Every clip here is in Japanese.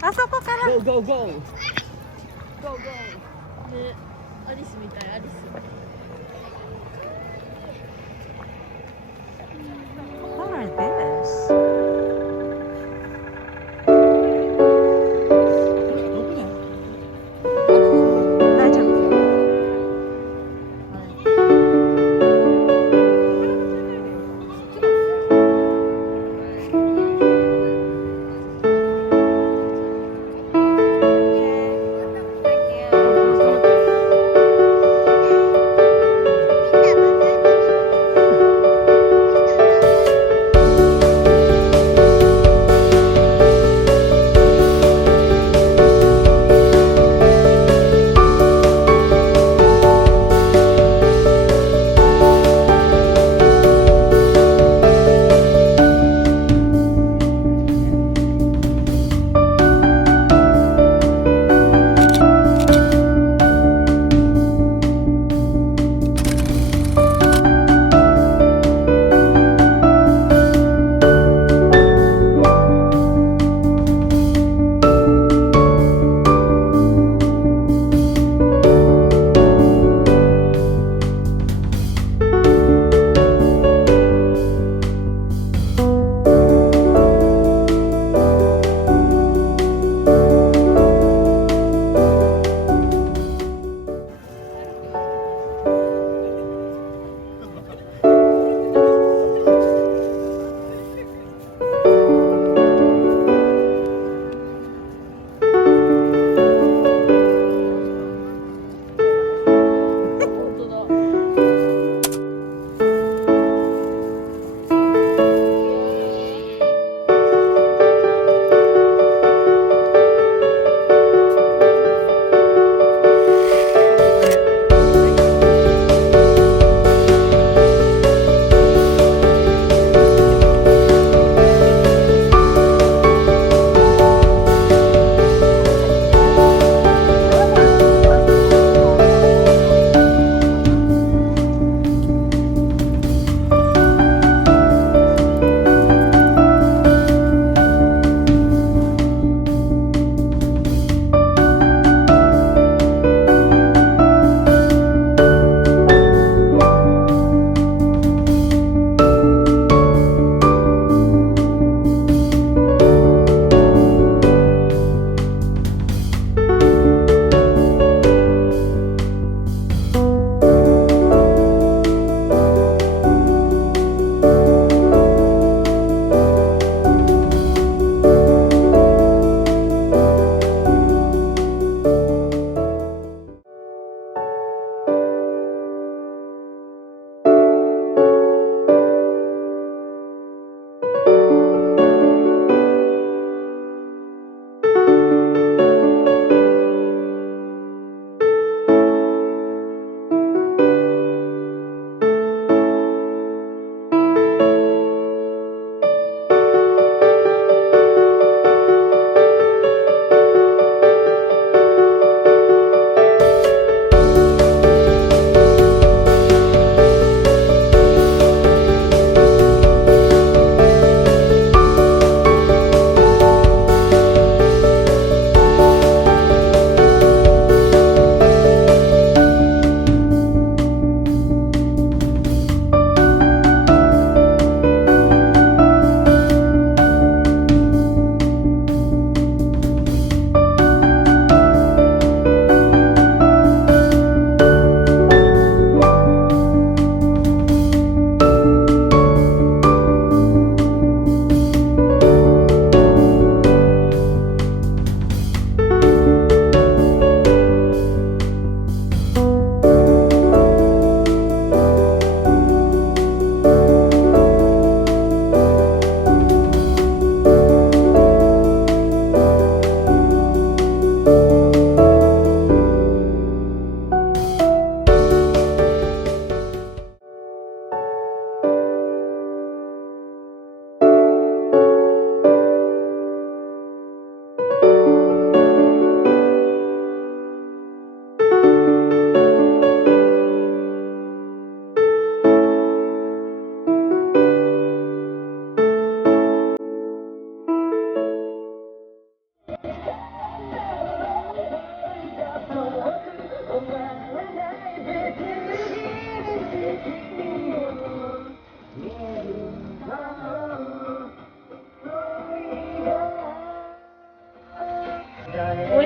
あそこから。ゴーゴーゴー。ゴーゴー。ね、アリスみたい、アリス。What are this? 大丈夫。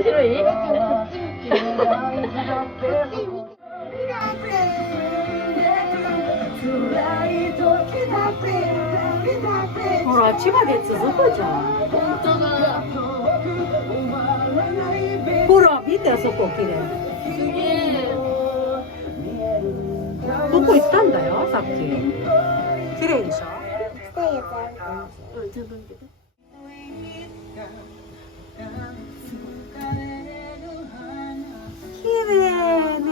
面白い？ほら、千葉で続くじゃん。本当だ。ほら、見てあそこ綺麗。すげえ。どこ行ったんだよ、さっき。綺麗でしょ。うん、ちゃんと見てて。綺麗ね。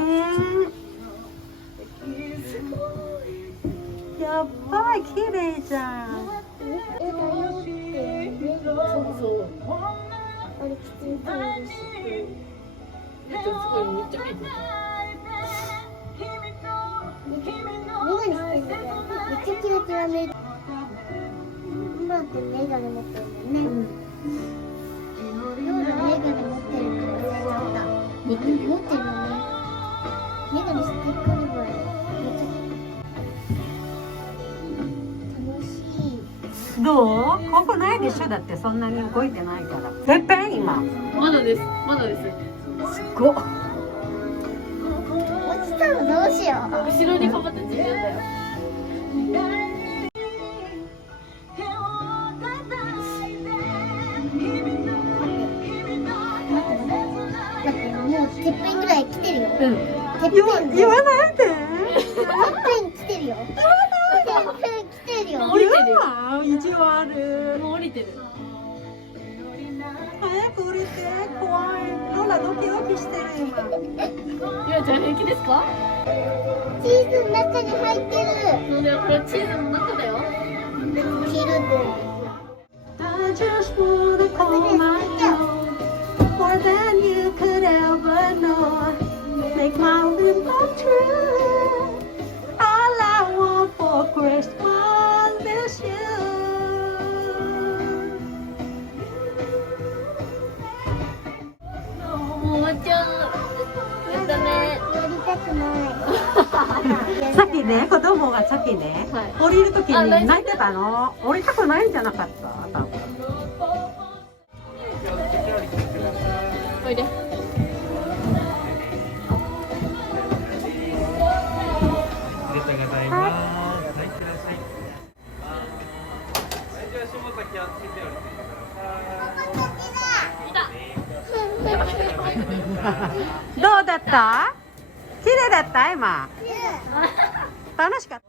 やっばい、綺麗じゃん。そうそう。あれきついと思うし。めっちゃすごい、めっちゃ見えてる。めっちゃキラキラめ。今ってメガネ持ってるもんね。今日のメガネ持ってるか忘れちゃった。持ってるよね。メガネしてくるぐらい。めっちゃ楽しい。どう？ここないでしょ。だってそんなに動いてないから。てっぺん今。まだです。まだです。すごっ。落ちたらどうしよう。後ろにかばって自分だよ。だってもうてっぺんぐらい来てるよ。うん。てっぺん。言わないで。てっぺん来てるよ。てっぺん来てるよ。降りてるよ。意地悪。もう降りてる。早く降りて。怖い。ローラドキドキしてる今。ゆあちゃん平気ですか？チーズの中に入ってる。そうだよ、これチーズの中だよ。キルド。I just wanna call my own more than you could ever know. Make my dream come true. All I want for Christmas is you. もう終わっちゃう。やったね。やりたくない。さっきね、子供がさっきね、はい降りるときに泣いてたの。降りたくないんじゃなかった？多分。おいで。ありがとうございます。はい、いってらっしゃい。はい、じゃあ下先はつけておいてください。どうだった？綺麗だった今。楽しかった。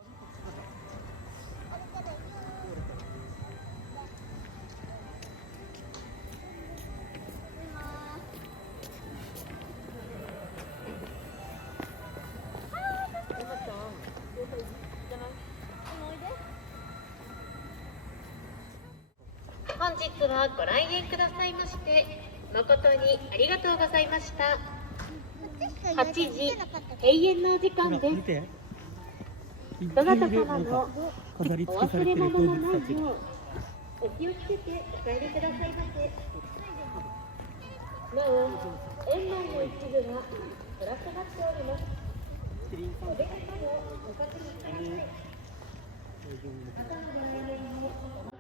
本日はご来園くださいまして誠にありがとうございました。8時閉園のお時間です。どなた様のお忘れ物のないようお気をつけてお帰りくださいませ。なお、園内の一部が暗くなっております。お出かけをご確認ください。